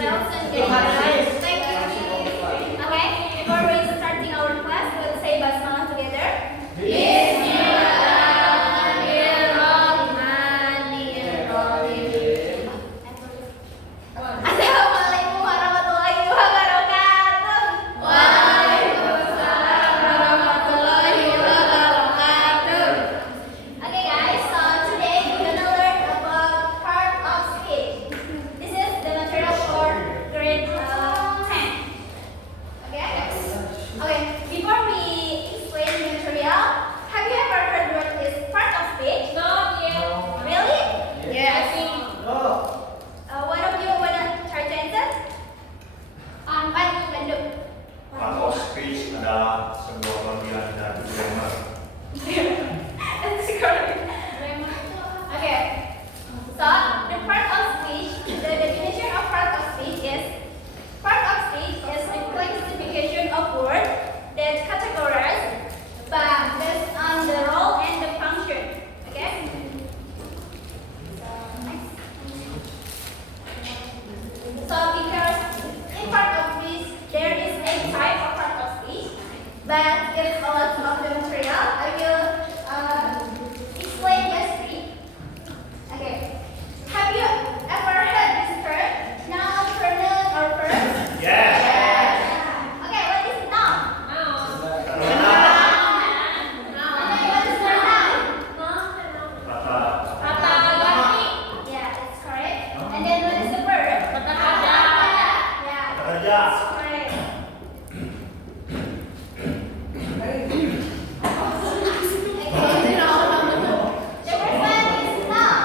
Well, guys. Thank you. Okay, before we starting our class, let's say basmalah together. Bismillahirrahmanirrahim. Assalamualaikum warahmatullahi wabarakatuh. Waalaikumsalam warahmatullahi wabarakatuh. Okay, guys. So today we're gonna learn about part of speech. This is the material for grade 10. Okay. Okay. Before we explain the material, have you ever heard what is part of speech? Not yet. Really? Yes. One of you wanna try to answer? Bandung. Part of speech adalah sebuah bagian dari grammar. That's correct. Okay. So the part of speech, the definition of part of speech is a classification of words that categorize based on the role and the function. Okay. Next. So because in part of speech there is a type of part of speech, but it's a lot of the material. I will explain just three. Okay. Have you ever heard this term? Noun, pronoun, or verb? Yes. Okay, what is noun? Okay, what is pronoun? Kata Yeah, it's correct. And then what is the verb? Yeah, kerja. it's correct. Okay, the first one is noun.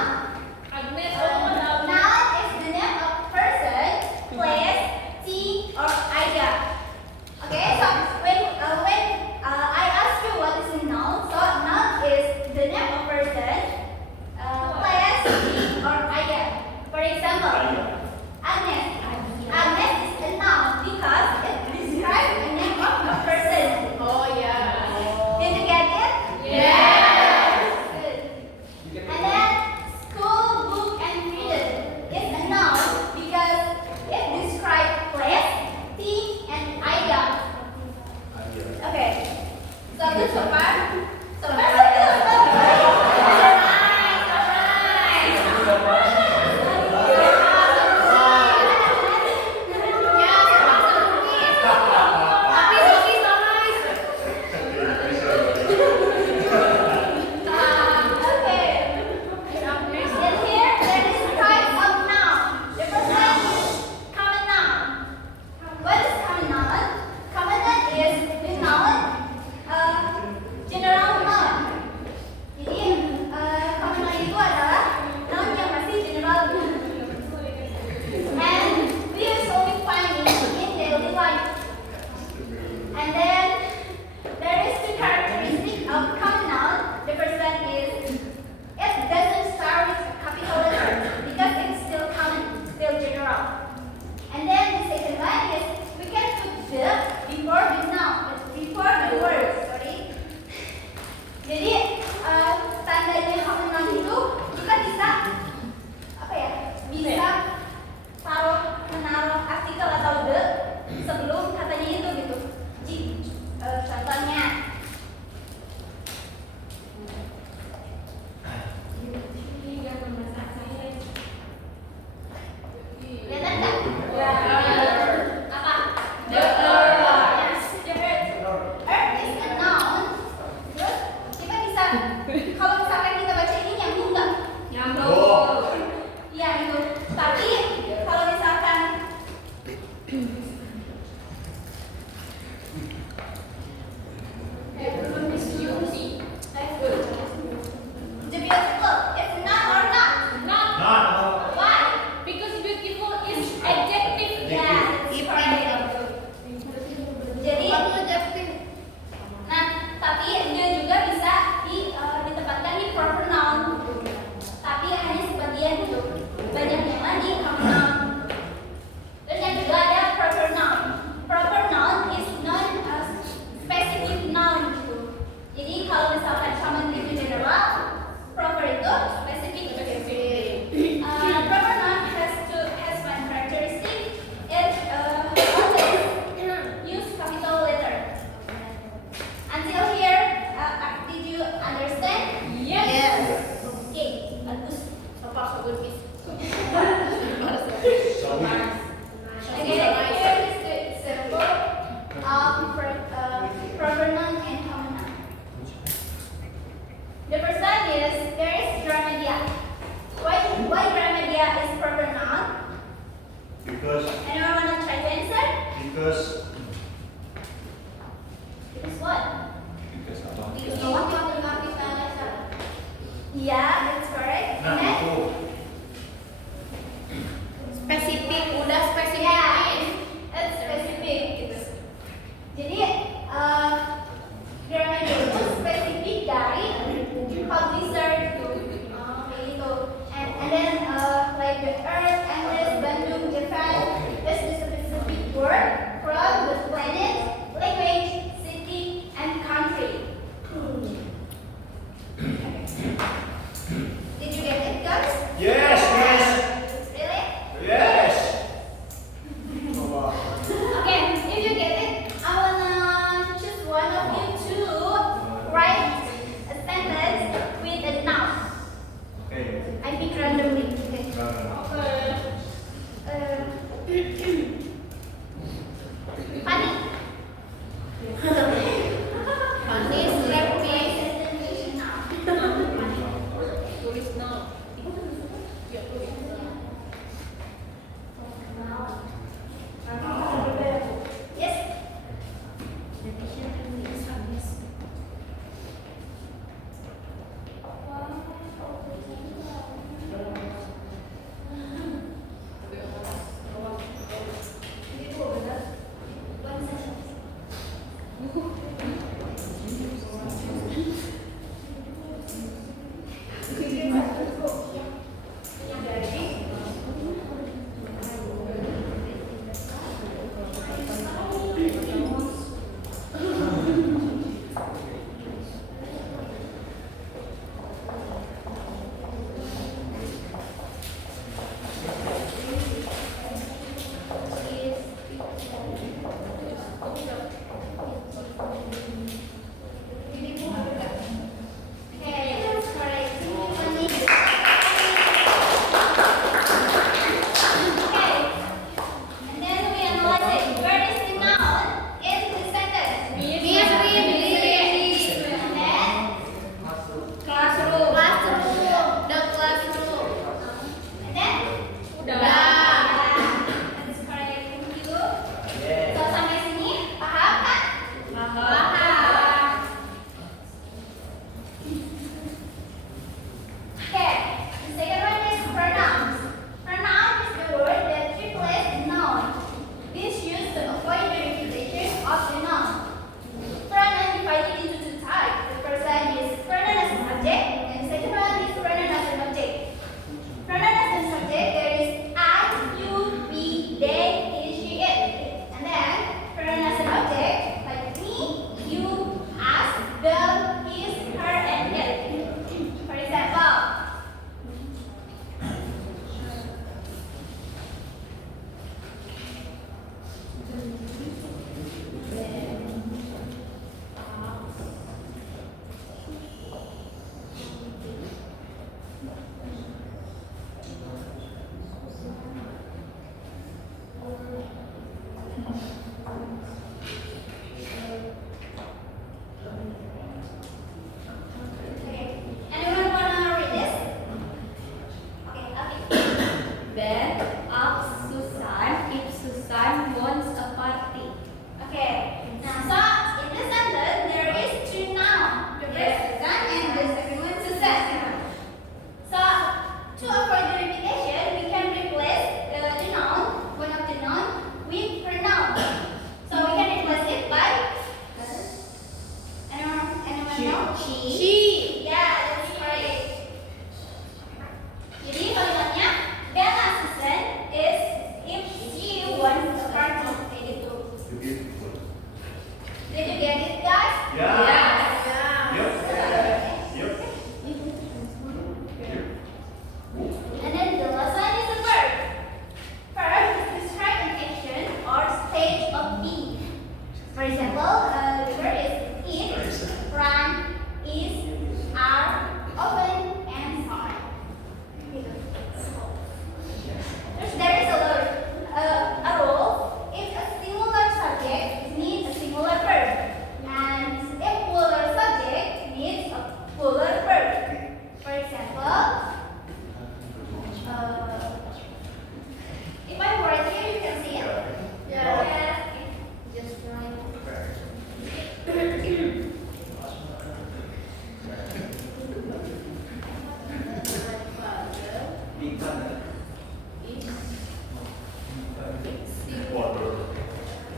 Noun is the name of person, place, thing, or idea. Okay, so when I ask you what is a noun, so noun is the name of person, place, thing, or idea. For example, Agnes. Agnes is a noun because it describes the name of a person. Did you get it? Good. And then school, book, and reader is a noun because it describes place, thing, and idea. Okay. So good so far. So far so good. Okay. And here there is types of noun. The first one is common noun. What is common noun? Common noun is the noun, general noun. Jadi common noun itu adalah noun yang masih general. And we usually find it in daily life. And then there is two characteristics of common noun. The first one is it doesn't start with a capital letter because it's still common, still general. And then the second one is we can put the before the noun, before the word. Sorry. Jadi tandanya common noun itu kita bisa apa ya? Bisa menaruh artikel atau the sebelum katanya itu gitu. Contohnya. Kelihatan nggak? Apa? The earth. Yes, the earth. Earth is a noun. Terus kita bisa, kalau misalkan kita baca ini nyambung nggak? Iya itu. Tapi kalau misalkan the beautiful is a noun or not? Not. Why? Because beautiful is adjective. Anyone want to try to answer? Because What? apa? Because no one can Yeah, that's correct. Nah, And then, itu. Spesifik, udah spesifik. yeah, it's specific. Jadi, grammar itu spesifik dari publisher gitu. Kayak gitu. And then like the Earth, Andes, Bandung, Japan, this is a specific word from the planet, language, city, and country. Did you get it, guys? Yes, yes, Really? yes. Okay, if you get it, I wanna choose one of you to write a sentence with a noun. Oke. I pick randomly. Okay. Nah, Funny. Manis, lepis. Tulis no. Ya, tulis. Yes.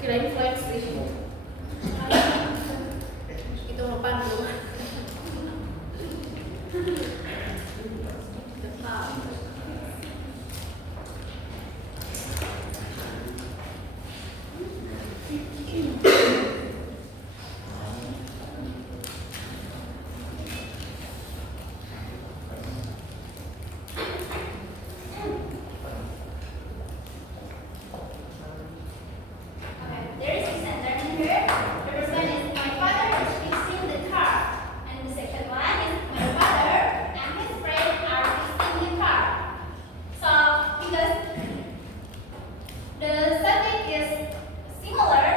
Kirain flex itu. Itu mau pandu. Okay, there is a sentence here. The first one is my father is fixing the car, and the second one is my father and his friend are fixing the car. So because the subject is similar,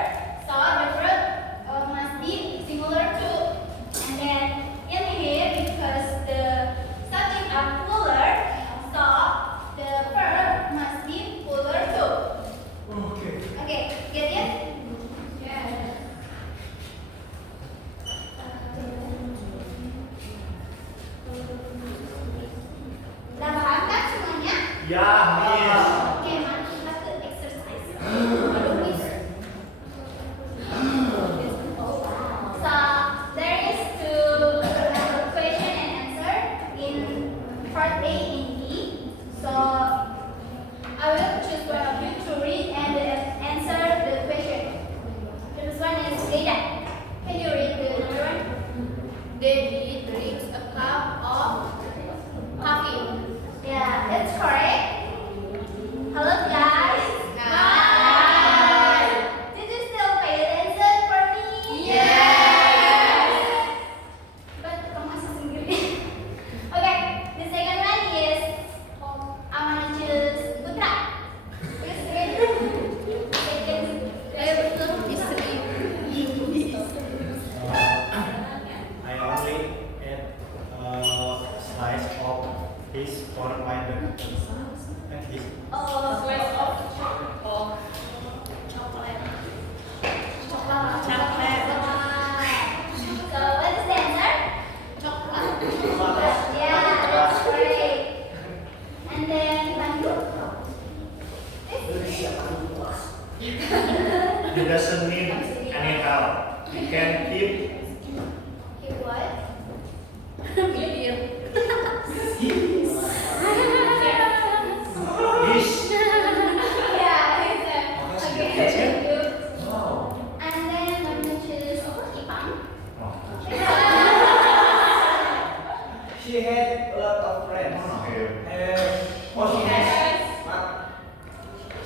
so the verb must be similar too. And then in here, because the subject are plural, so the verb must be plural too. Oke. Okay, get it? Udah paham kan semuanya? Ya, Miss. Oke, mari kita ke exercise. So, there is two question and answer in part A and B. So, I will choose one of you to read and answer the question. The first one is Leda. Can you read the number one? David drinks a cup of coffee. Yeah, that's correct. Hello guys. Hi. Did you still pay attention for me? Yes. But kamu masih sendiri. Okay, the second one is I want to choose Putra. Please read. Second. Betul istri. I only ate a slice of fish for my breakfast. And this Oh, Slice of chocolate. Chocolate. So what is the answer? coklat. Yeah, that's great. And then Pandu. it doesn't mean any help. You can keep He what? Bibir. this. Yeah, he said. Makasih ya, Okay, Mas, ya. thank you. Wow. And then I'm gonna choose Ipang. Oh. She had a lot of friends. Okay.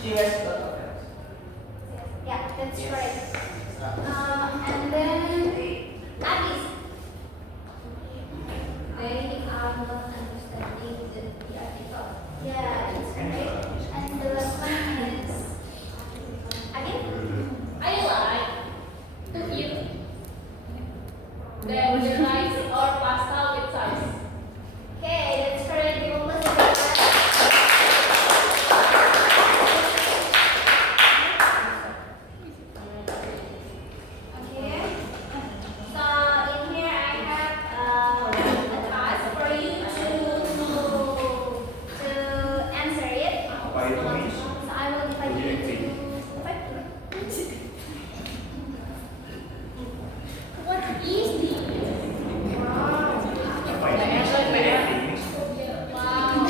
She has a lot of friends. Yeah, that's right. And then Abis. They are not understanding the article. Yeah, that's right. And the last one is Adit. I like to eat the rice or pasta with sauce. Okay, that's correct. Give a applause to Okay. So in here I have a task for you to answer it. Apa itu, Miss? So I will divide you into five. What is this? Apa ini? Miss? Wow.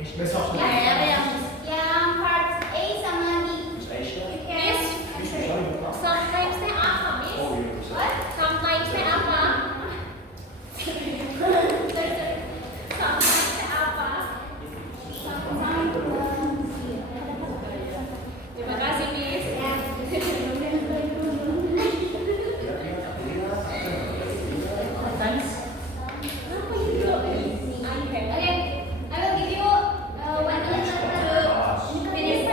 Miss besok. Yang part A sama B. Station. You can answer it. Sometimes they apa, Miss? Oh, iya. What? Sometimes they apa? Sometimes they apa? Terima kasih, Miss. Okay, I will give you 1 minute to finish.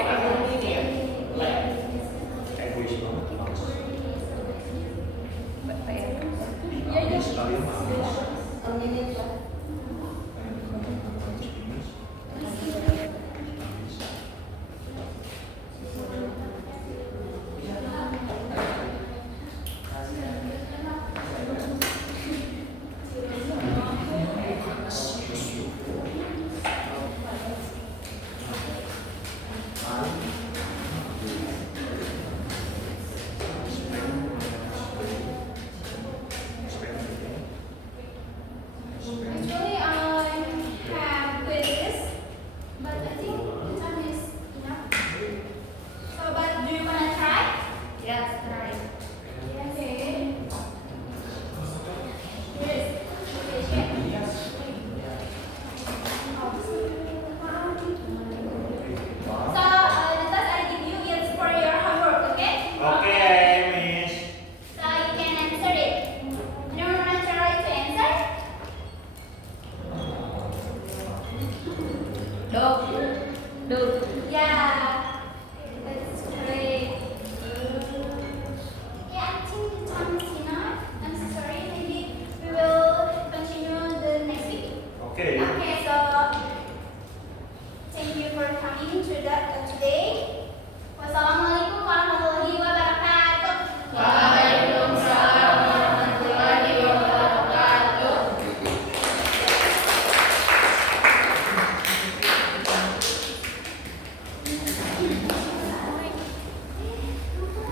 Egois banget. Ya, ya. Sekali mah. Indonesia.